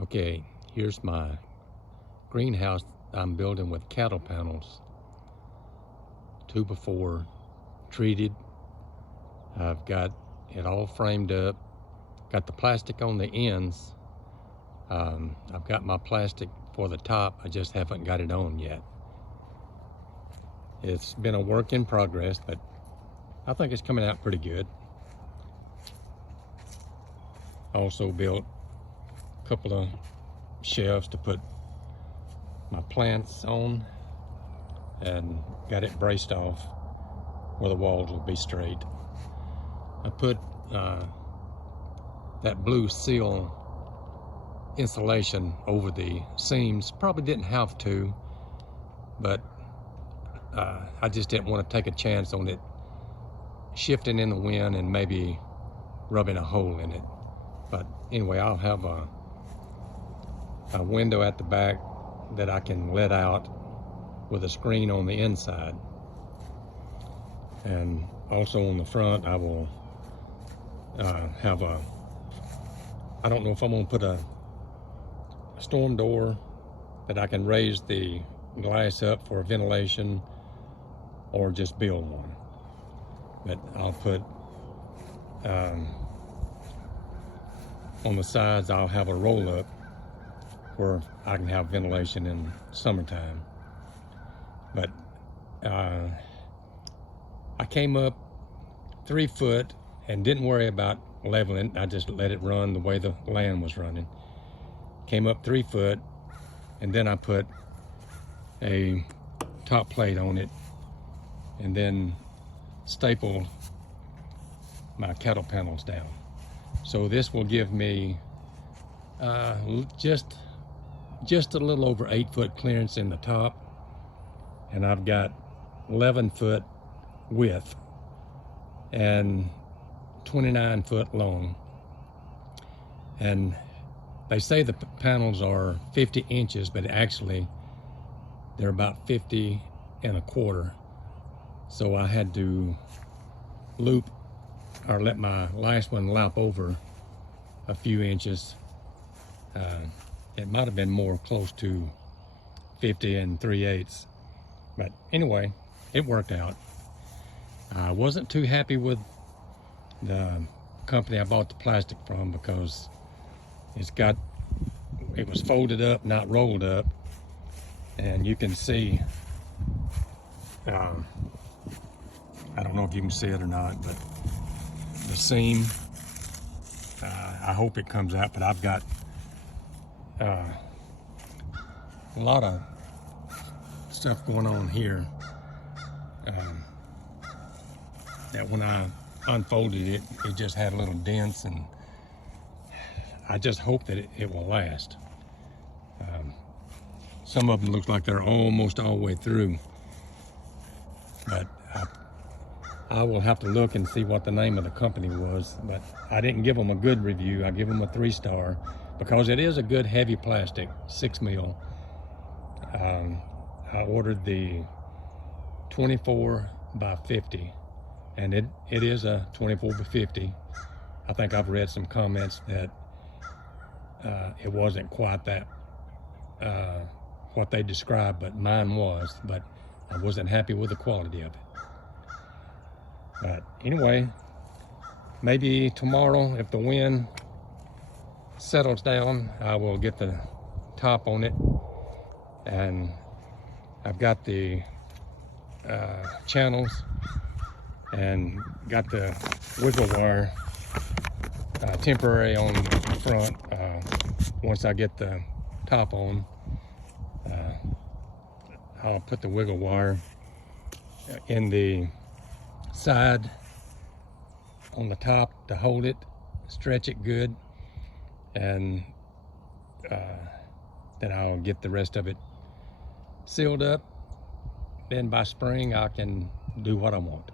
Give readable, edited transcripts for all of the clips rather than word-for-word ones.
Okay, here's my greenhouse I'm building with cattle panels. 2x4 treated. I've got it all framed up. Got the plastic on the ends. I've got my plastic for the top. I just haven't got it on yet. It's been a work in progress, but I think it's coming out pretty good. Also built a couple of shelves to put my plants on and got it braced off where the walls will be straight. I put that blue seal insulation over the seams. Probably didn't have to, but I just didn't want to take a chance on it shifting in the wind and maybe rubbing a hole in it. But anyway, I'll have a window at the back that I can let out with a screen on the inside. And also on the front, I will have I don't know if I'm gonna put a storm door that I can raise the glass up for ventilation or just build one. But I'll put, on the sides, I'll have a roll up where I can have ventilation in summertime. But I came up 3 foot and didn't worry about leveling. I just let it run the way the land was running. Came up 3 foot, and then I put a top plate on it and then stapled my cattle panels down. So this will give me just a little over 8 foot clearance in the top, and I've got 11 foot width and 29 foot long. And they say the panels are 50 inches, but actually they're about 50 1/4. So I had to loop or let my last one lap over a few inches. It might have been more close to 50 3/8. But anyway, it worked out. I wasn't too happy with the company I bought the plastic from because it was folded up, not rolled up, and you can see, I don't know if you can see it or not, but the seam, I hope it comes out, but I've got a lot of stuff going on here that when I unfolded it, it just had little dents, and I just hope that it will last. Some of them look like they're almost all the way through, but I will have to look and see what the name of the company was. But I didn't give them a good review. I give them a 3-star because it is a good heavy plastic, 6 mil. I ordered the 24 by 50, and it is a 24 by 50. I think I've read some comments that it wasn't quite that what they described, but mine was. But I wasn't happy with the quality of it. But anyway, maybe tomorrow, if the wind settles down, I will get the top on it. And I've got the channels and got the wiggle wire temporary on the front. Once I get the top on, I'll put the wiggle wire in the side on the top to hold it, stretch it good, and then I'll get the rest of it sealed up. Then by spring I can do what I want.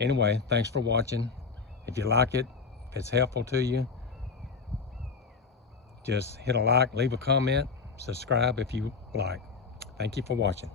Anyway, thanks for watching. If you like it, if it's helpful to you, just hit a like, leave a comment, subscribe if you like. Thank you for watching.